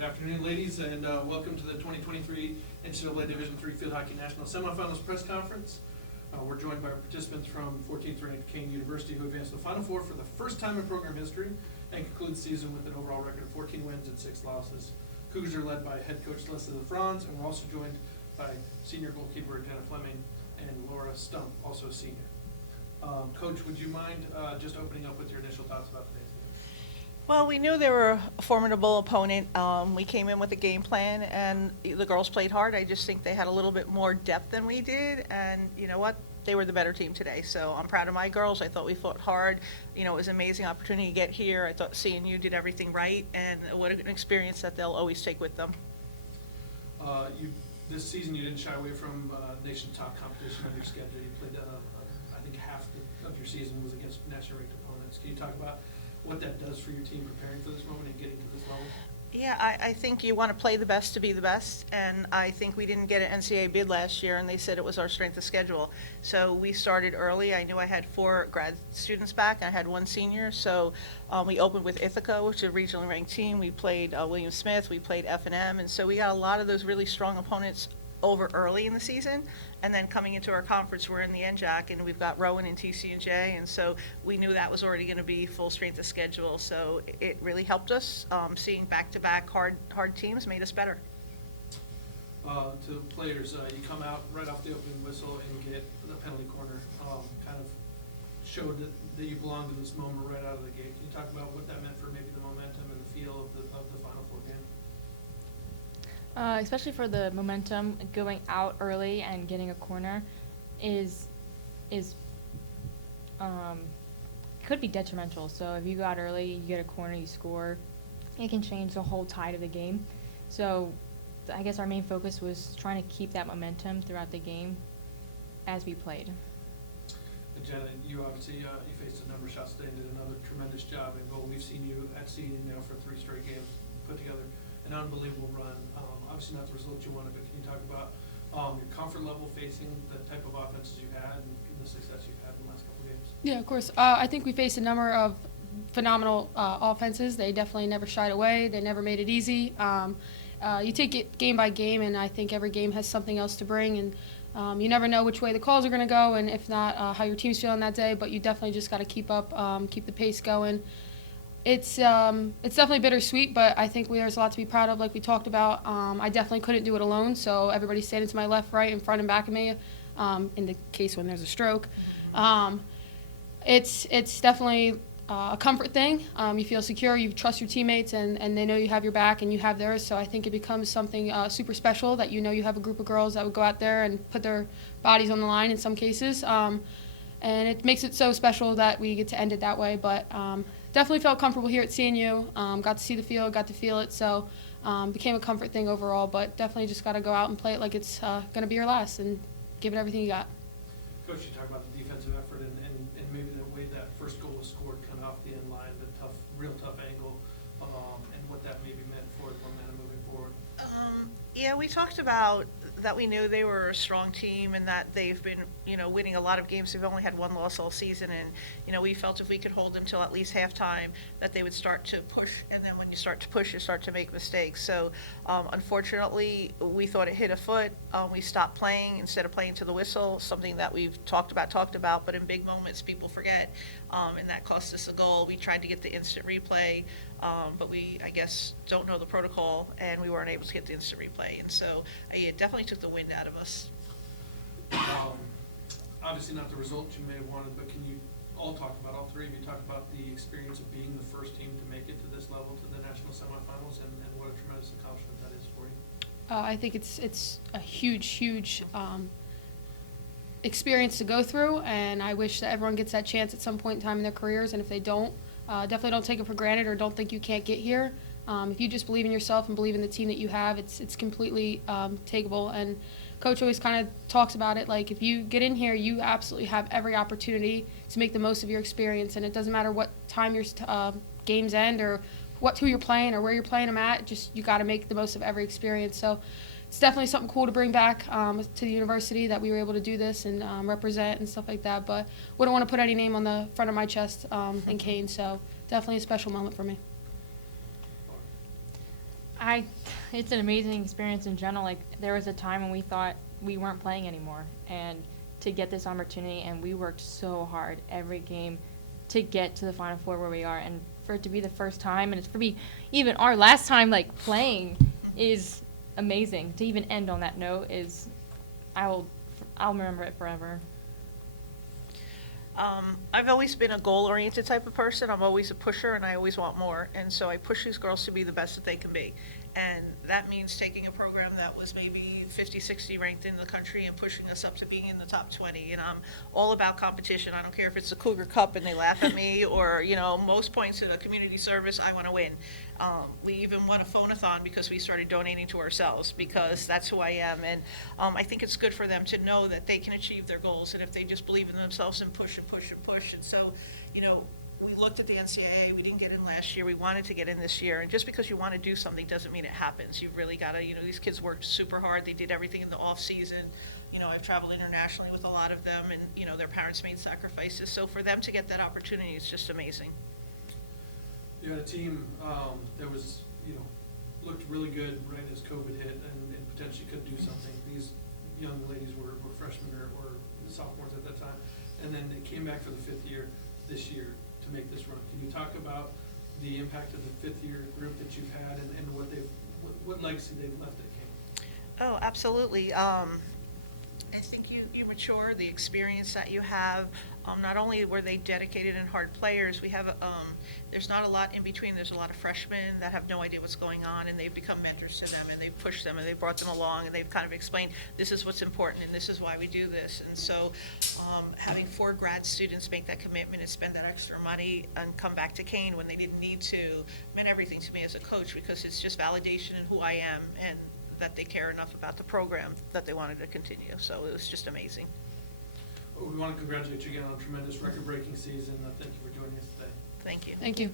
Good afternoon, ladies, and welcome to the 2023 NCAA Division III Field Hockey National Semifinals press conference. We're joined by participants from 14th ranked Kean University, who advanced to the Final Four for the first time in program history and conclude the season with an overall record of 14 wins and 6 losses. Cougars are led by head coach Leslie LaFronz, and we're also joined by senior goalkeeper Jenna Fleming and Laura Stump, also a senior. Coach, would you mind just opening up with your initial thoughts about today's game? Well, we knew they were a formidable opponent. We came in with a game plan, and the girls played hard. I just think they had a little bit more depth than we did, and you know what? They were the better team today, so I'm proud of my girls. I thought we fought hard. You know, it was an amazing opportunity to get here. I thought CNU did everything right, and what an experience that they'll always take with them. This season you didn't shy away from nation top competition on your schedule. You played, I think half of your season was against national ranked opponents. Can you talk about what that does for your team preparing for this moment and getting to this level? Yeah, I think you want to play the best to be the best, and I think we didn't get an NCAA bid last year, and they said it was our strength of schedule. So we started early. I knew I had 4 grad students back, and I had 1 senior. So we opened with Ithaca, which is a regionally ranked team. We played William Smith. We played F&M, and so we got a lot of those really strong opponents over early in the season, and then coming into our conference, we're in the NJAC, and we've got Rowan and TC&J, and so we knew that was already going to be full strength of schedule, so it really helped us. Seeing back-to-back hard teams made us better. To the players, you come out right off the opening whistle and get the penalty corner, kind of showed that you belonged in this moment right out of the gate. Can you talk about what that meant for maybe the momentum and the feel of the Final Four game? Especially for the momentum, going out early and getting a corner could be detrimental. So if you go out early, you get a corner, you score, it can change the whole tide of the game. So I guess our main focus was trying to keep that momentum throughout the game as we played. Jenna, you obviously you faced a number of shots today and did another tremendous job in goal. We've seen you at CNU now for 3 straight games, put together an unbelievable run. Obviously not the result you wanted, but can you talk about your comfort level facing the type of offenses you've had and the success you've had in the last couple of games? Yeah, of course. I think we faced a number of phenomenal offenses. They definitely never shied away. They never made it easy. You take it game by game, and I think every game has something else to bring. And you never know which way the calls are going to go, and if not, how your team's feeling that day. But you definitely just got to keep up, keep the pace going. It's definitely bittersweet, but I think there's a lot to be proud of, like we talked about. I definitely couldn't do it alone, so everybody's standing to my left, right, in front, and back of me, in the case when there's a stroke. It's definitely a comfort thing. You feel secure, you trust your teammates, and they know you have your back and you have theirs, so I think it becomes something super special that you know you have a group of girls that would go out there and put their bodies on the line in some cases. And it makes it so special that we get to end it that way, but definitely felt comfortable here at CNU. Got to see the field, got to feel it, so became a comfort thing overall, but definitely just got to go out and play it like it's going to be your last and give it everything you got. Coach, you talk about the defensive effort and maybe the way that first goal was scored coming off the end line, the real tough angle, and what that maybe meant for the momentum moving forward. Yeah, we talked about that we knew they were a strong team and that they've been, winning a lot of games. They've only had 1 loss all season, and, we felt if we could hold them till at least halftime that they would start to push, and then when you start to push, you start to make mistakes. So, unfortunately, we thought it hit a foot. We stopped playing instead of playing to the whistle, something that we've talked about, but in big moments, people forget, and that cost us a goal. We tried to get the instant replay, but we, I guess, don't know the protocol, and we weren't able to get the instant replay. And so it definitely took the wind out of us. Obviously not the result you may have wanted, but can you all three of you talk about the experience of being the first team to make it to this level, to the national semifinals, and what a tremendous accomplishment that is for you? I think it's a huge experience to go through, and I wish that everyone gets that chance at some point in time in their careers, and if they don't, definitely don't take it for granted or don't think you can't get here. If you just believe in yourself and believe in the team that you have, it's completely takeable. And Coach always kind of talks about it, like if you get in here, you absolutely have every opportunity to make the most of your experience, and it doesn't matter what time your games end or who you're playing or where you're playing them at, just you got to make the most of every experience. So it's definitely something cool to bring back to the university that we were able to do this and represent and stuff like that. But wouldn't want to put any name on the front of my chest in Kean, so definitely a special moment for me. It's an amazing experience in general. Like, there was a time when we thought we weren't playing anymore, and to get this opportunity, and we worked so hard every game to get to the Final Four where we are, and for it to be the first time, and it's for me, even our last time, like, playing is amazing. To even end on that note is, I'll remember it forever. I've always been a goal-oriented type of person. I'm always a pusher, and I always want more. And so I push these girls to be the best that they can be. And that means taking a program that was maybe 50, 60 ranked in the country and pushing us up to being in the top 20. And I'm all about competition. I don't care if it's the Cougar Cup and they laugh at me, or, most points in a community service, I want to win. We even won a phone-a-thon because we started donating to ourselves, because that's who I am. And I think it's good for them to know that they can achieve their goals, and if they just believe in themselves and push and push and push. And so, we looked at the NCAA. We didn't get in last year. We wanted to get in this year. And just because you want to do something doesn't mean it happens. You've really got to, these kids worked super hard. They did everything in the off season. I've traveled internationally with a lot of them, and, their parents made sacrifices. So for them to get that opportunity is just amazing. You had a team that was, looked really good right as COVID hit, and potentially could do something. These young ladies were freshmen or sophomores at that time, and then they came back for the fifth year this year to make this run. Can you talk about the impact of the fifth-year group that you've had, and what legacy they've left at Kean? Oh, absolutely. I think you mature, the experience that you have. Not only were they dedicated and hard players, we have there's not a lot in between. There's a lot of freshmen that have no idea what's going on, and they've become mentors to them, and they've pushed them, and they've brought them along, and they've kind of explained, this is what's important, and this is why we do this. And so having 4 grad students make that commitment and spend that extra money and come back to Kean when they didn't need to meant everything to me as a coach, because it's just validation in who I am, and that they care enough about the program that they wanted to continue. So it was just amazing. Well, we want to congratulate you again on a tremendous record-breaking season. Thank you for joining us today. Thank you. Thank you.